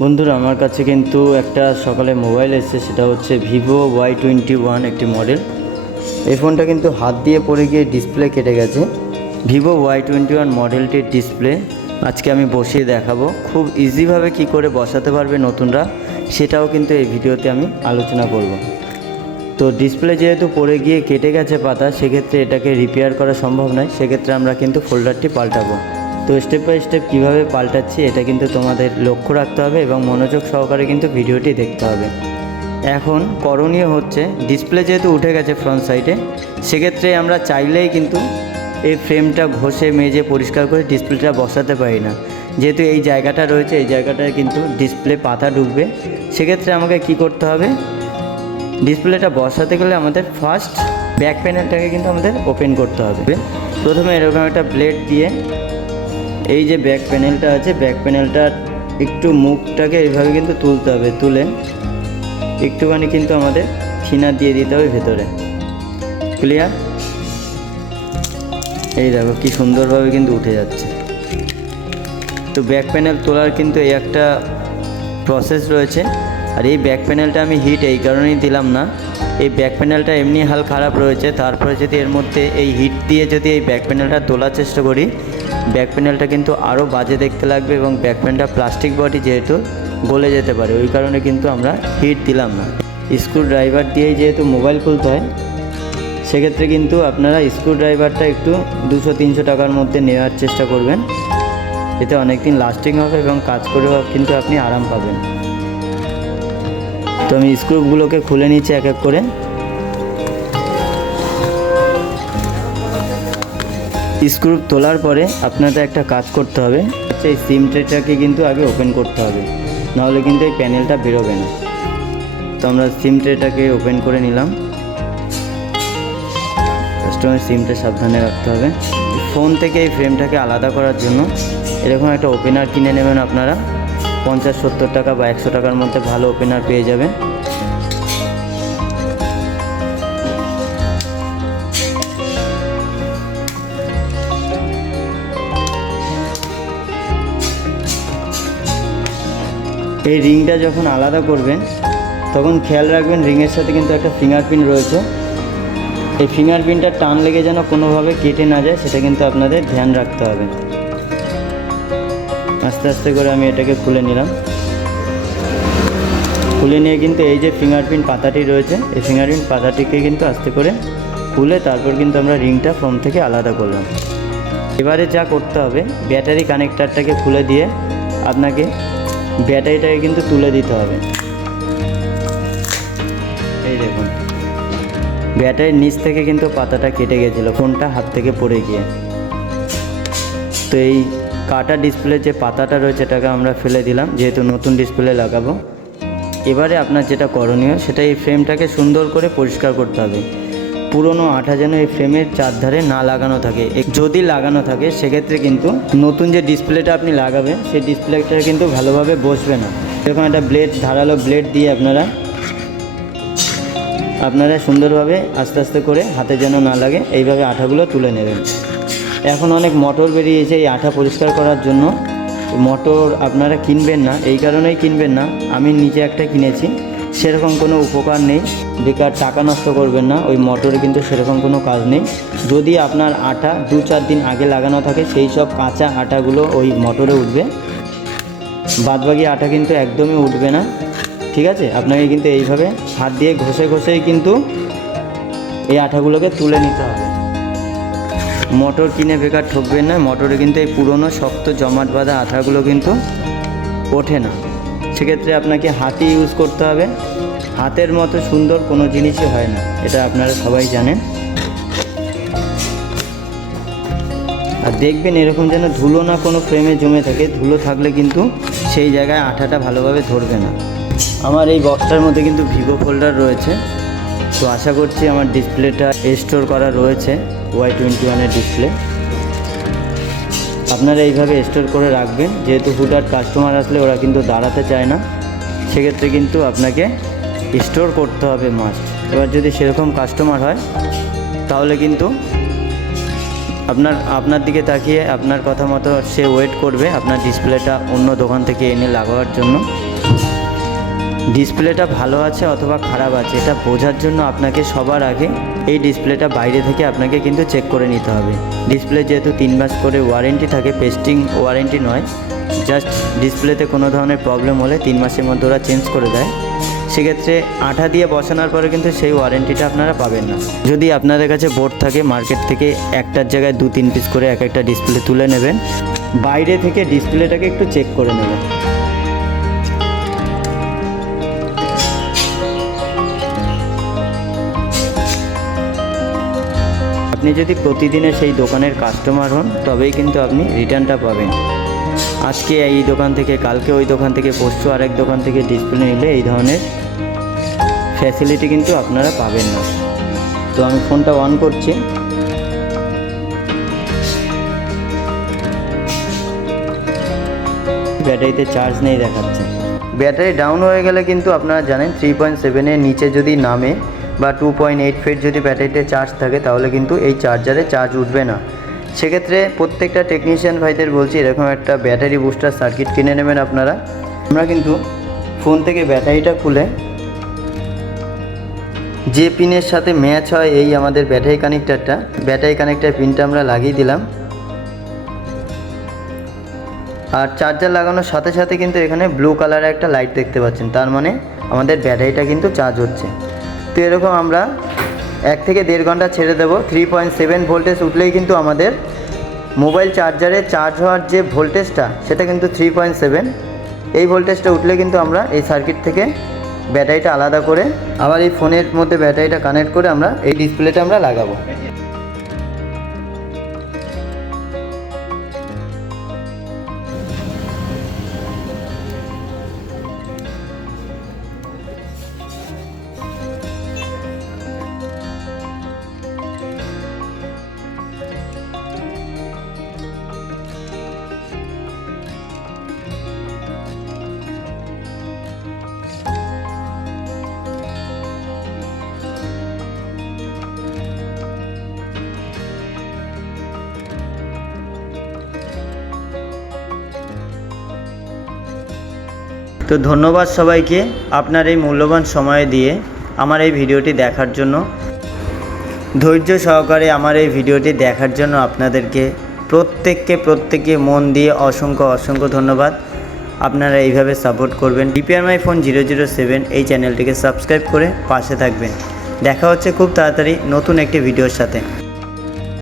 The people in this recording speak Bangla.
বন্ধুরা, আমার কাছে কিন্তু একটা সকালে মোবাইল এসেছে, সেটা হচ্ছে ভিভো Y21 একটি মডেল। এই ফোনটা কিন্তু হাত দিয়ে পড়ে গিয়ে ডিসপ্লে কেটে গেছে। ভিভো Y21 মডেলটির ডিসপ্লে আজকে আমি বসিয়ে দেখাবো। খুব ইজিভাবে কি করে বসাতে পারবে নতুনরা, সেটাও কিন্তু এই ভিডিওতে আমি আলোচনা করব। তো ডিসপ্লে যেহেতু পড়ে গিয়ে কেটে গেছে পাতা, সেক্ষেত্রে এটাকে রিপেয়ার করা সম্ভব নয়। সেক্ষেত্রে আমরা কিন্তু ফোল্ডারটি পাল্টাবো। তো স্টেপ বাই স্টেপ কীভাবে পাল্টাচ্ছি এটা কিন্তু তোমাদের লক্ষ্য রাখতে হবে এবং মনোযোগ সহকারে কিন্তু ভিডিওটি দেখতে হবে। এখন করণীয় হচ্ছে, ডিসপ্লে যেহেতু উঠে গেছে ফ্রন্ট সাইডে, সেক্ষেত্রে আমরা চাইলেই কিন্তু এই ফ্রেমটা ঘষে মেজে পরিষ্কার করে ডিসপ্লেটা বসাতে পারি না। যেহেতু এই জায়গাটা রয়েছে, এই জায়গাটায় কিন্তু ডিসপ্লে পাতা ঢুকবে। সেক্ষেত্রে আমাকে কি করতে হবে, ডিসপ্লেটা বসাতে গেলে আমাদের ফার্স্ট ব্যাক প্যানেলটাকে কিন্তু আমাদের ওপেন করতে হবে। প্রথমে এরকম একটা ব্লেড দিয়ে এই যে ব্যাক প্যানেলটা আছে, ব্যাক প্যানেলটার একটু মুখটাকে এইভাবে কিন্তু তুলতে হবে। তুলে একটুখানি কিন্তু আমাদের থিনার দিয়ে দিতে হবে ভেতরে। ক্লিয়ার? এই দেখো কি সুন্দরভাবে কিন্তু উঠে যাচ্ছে। তো ব্যাক প্যানেল তোলার কিন্তু এই একটা প্রসেস রয়েছে। আর এই ব্যাক প্যানেলটা আমি হিট এই কারণেই দিলাম না, এই ব্যাক প্যানেলটা এমনি হাল খারাপ রয়েছে, তারপরে যদি এর মধ্যে এই হিট দিয়ে যদি এই ব্যাক প্যানেলটা তোলার চেষ্টা করি, ব্যাক প্যানেলটা কিন্তু আরও বাজে দেখতে লাগবে এবং ব্যাক প্যানেলটা প্লাস্টিক বডি যেহেতু গলে যেতে পারে, ওই কারণে কিন্তু আমরা হিট দিলাম না। স্ক্রু ড্রাইভার দিয়েই যেহেতু মোবাইল খুলতে হয়, সেক্ষেত্রে কিন্তু আপনারা স্ক্রু ড্রাইভারটা একটু 200-300 টাকার মধ্যে নেওয়ার চেষ্টা করবেন। এতে অনেক দিন লাস্টিং হবে এবং কাজ করেও কিন্তু আপনি আরাম পাবেন। তো আমি স্ক্রুগুলোকে খুলে নিচ্ছি এক এক করে। স্ক্রু তোলার পরে আপনাদের একটা কাজ করতে হবে, এই সিম ট্রেটাকে কিন্তু আগে ওপেন করতে হবে, নাহলে কিন্তু এই প্যানেলটা বেরোবে না। তো আমরা সিম ট্রেটাকে ওপেন করে নিলাম। কাস্টমার সিমটা সাবধানে রাখতে হবে। ফোন থেকে এই ফ্রেমটাকে আলাদা করার জন্য এরকম একটা ওপেনার কিনে নেবেন আপনারা। 50-70 টাকা বা 100 টাকার মধ্যে ভালো ওপেনার পেয়ে যাবেন। এই রিংটা যখন আলাদা করবেন তখন খেয়াল রাখবেন রিংয়ের সাথে কিন্তু একটা ফিঙ্গারপ্রিন্ট রয়েছে। এই ফিঙ্গারপ্রিন্টটা টান লেগে যেন কোনোভাবে কেটে না যায়, সেটা কিন্তু আপনাদের ধ্যান রাখতে হবে। আস্তে আস্তে করে আমি এটাকে খুলে নিলাম। খুলে নিয়ে কিন্তু এই যে ফিঙ্গারপ্রিন্ট পাতাটি রয়েছে, এই ফিঙ্গারপ্রিন্ট পাতাটিকে কিন্তু আস্তে করে খুলে তারপর কিন্তু আমরা রিংটা ফোন থেকে আলাদা করলাম। এবারে যা করতে হবে, ব্যাটারি কানেক্টারটাকে খুলে দিয়ে আপনাকে ব্যাটারিটাকে কিন্তু তুলে দিতে হবে। এই দেখুন, ব্যাটারির নিচ থেকে কিন্তু পাতাটা কেটে গেছিলো ফোনটা হাত থেকে পড়ে গিয়ে। তো এই কাটা ডিসপ্লে যে পাতাটা রয়েছে এটাকে আমরা ফেলে দিলাম, যেহেতু নতুন ডিসপ্লে লাগাবো। এবারে আপনার যেটা করণীয়, সেটা এই ফ্রেমটাকে সুন্দর করে পরিষ্কার করতে হবে। পুরনো আঠা যেন এই ফ্রেমের চারধারে না লাগানো থাকে। যদি লাগানো থাকে সেক্ষেত্রে কিন্তু নতুন যে ডিসপ্লেটা আপনি লাগাবেন সেই ডিসপ্লেটা কিন্তু ভালোভাবে বসবে না। এরকম একটা ব্লেড, ধারালো ব্লেড দিয়ে আপনারা সুন্দরভাবে আস্তে আস্তে করে হাতে যেন না লাগে এইভাবে আঠাগুলো তুলে নেবেন। এখন অনেক মোটর বেরিয়েছে এই আঠা পরিষ্কার করার জন্য। মোটর আপনারা কিনবেন না, এই কারণেই কিনবেন না, আমি নিজে একটা কিনেছি, সেরকম কোনো উপকার নেই। বেকার টাকা নষ্ট করবেন না, ওই মোটরে কিন্তু সেরকম কোনো কাজ নেই। যদি আপনার আঠা 2-4 দিন আগে লাগানো থাকে, সেই সব কাঁচা আঠাগুলো ওই মোটরে উঠবে, বাদবাকি আঠা কিন্তু একদমই উঠবে না। ঠিক আছে? আপনাকে কিন্তু এইভাবে হাত দিয়ে ঘষে ঘষেই কিন্তু এই আঠাগুলোকে তুলে নিতে হবে। মোটর কিনে বেকার ঠকবেন না, মোটরে কিন্তু এই পুরনো শক্ত জমাট বাঁধা আঠাগুলো কিন্তু ওঠে না। সেক্ষেত্রে আপনাকে হাতই ইউজ করতে হবে। হাতের মতো সুন্দর কোনো জিনিসই হয় না, এটা আপনারা সবাই জানেন। আর দেখবেন এরকম যেন ধুলো না কোনো ফ্রেমে জমে থাকে। ধুলো থাকলে কিন্তু সেই জায়গায় আঠাটা ভালোভাবে ধরবে না। আমার এই বক্সটার মধ্যে কিন্তু ভিভো ফোল্ডার রয়েছে। তো আশা করছি আমার ডিসপ্লেটা স্টোর করা রয়েছে, Y21 ডিসপ্লে। আপনারা এইভাবে স্টোর করে রাখবেন, যেহেতু হুটহাট কাস্টমার আসলে ওরা কিন্তু দাঁড়াতে চায় না, সেক্ষেত্রে কিন্তু আপনাকে স্টোর করতে হবে মাস্ট। এবার যদি সেরকম কাস্টমার হয় তাহলে কিন্তু আপনার দিকে তাকিয়ে আপনার কথা মতো সে ওয়েট করবে আপনার ডিসপ্লেটা অন্য দোকান থেকে এনে লাগাবার জন্য। ডিসপ্লেটা ভালো আছে অথবা খারাপ আছে এটা বোঝার জন্য আপনাকে সবার আগে এই ডিসপ্লেটা বাইরে থেকে আপনাকে কিন্তু চেক করে নিতে হবে। ডিসপ্লে যেহেতু 3 মাস করে ওয়ারেন্টি থাকে, পেস্টিং ওয়ারেন্টি নয়, জাস্ট ডিসপ্লেতে কোনো ধরনের প্রবলেম হলে 3 মাসের মধ্যে ওরা চেঞ্জ করে দেয়। সেক্ষেত্রে আঠা দিয়ে বসানোর পরে কিন্তু সেই ওয়ারেন্টিটা আপনারা পাবেন না। যদি আপনাদের কাছে বোর্ড থাকে, মার্কেট থেকে একটার জায়গায় 2-3 পিস করে একটা ডিসপ্লে তুলে নেবেন, বাইরে থেকে ডিসপ্লেটাকে একটু চেক করে নেবেন। আপনি যদি প্রতিদিনের সেই দোকানের কাস্টমার হন তবেই কিন্তু আপনি রিটার্নটা পাবেন। আজকে এই দোকান থেকে, কালকে ওই দোকান থেকে, পরশু আরেক দোকান থেকে ডিসপ্লে নিলে এই ধরনের ফ্যাসিলিটি কিন্তু আপনারা পাবেন না। তো আমি ফোনটা অন করছি। ব্যাটারিতে চার্জ নেই দেখাচ্ছে। ব্যাটারি ডাউন হয়ে গেলে কিন্তু আপনারা জানেন 3.7 নিচে যদি নামে বা 2.8 ফিট যদি ব্যাটারিতে চার্জ থাকে তাহলে কিন্তু এই চার্জারে চার্জ উঠবে না। সেক্ষেত্রে প্রত্যেকটা টেকনিশিয়ান ভাইদের বলছি এরকম একটা ব্যাটারি বুস্টার সার্কিট কিনে নেবেন আপনারা। আমরা কিন্তু ফোন থেকে ব্যাটারিটা খুলে যে পিনের সাথে ম্যাচ হয় এই আমাদের ব্যাটারি কানেক্টার পিনটা আমরা লাগিয়ে দিলাম। আর চার্জার লাগানোর সাথে সাথে কিন্তু এখানে ব্লু কালারের একটা লাইট দেখতে পাচ্ছেন, তার মানে আমাদের ব্যাটারিটা কিন্তু চার্জ হচ্ছে। তো এরকম আমরা 1 থেকে 1.5 ঘন্টা ছেড়ে দেবো। 3.7 ভোল্টেজ উঠলেই কিন্তু আমাদের মোবাইল চার্জারে চার্জ হওয়ার যে ভোল্টেজটা সেটা কিন্তু 3.7, এই ভোল্টেজটা উঠলে কিন্তু আমরা এই সার্কিট থেকে ব্যাটারিটা আলাদা করে আবার এই ফোনের মধ্যে ব্যাটারিটা কানেক্ট করে আমরা এই ডিসপ্লেটা আমরা লাগাবো। তো ধন্যবাদ সবাইকে আপনার এই মূল্যবান সময় দিয়ে আমার এই ভিডিওটি দেখার জন্য। ধৈর্য সহকারে আমার এই ভিডিওটি দেখার জন্য আপনাদেরকে প্রত্যেককে মন দিয়ে অসংখ্য ধন্যবাদ। আপনারা এইভাবে সাপোর্ট করবেন। DPR My Phone 007 এই চ্যানেলটিকে সাবস্ক্রাইব করে পাশে থাকবেন। দেখা হচ্ছে খুব তাড়াতাড়ি নতুন একটি ভিডিওর সাথে।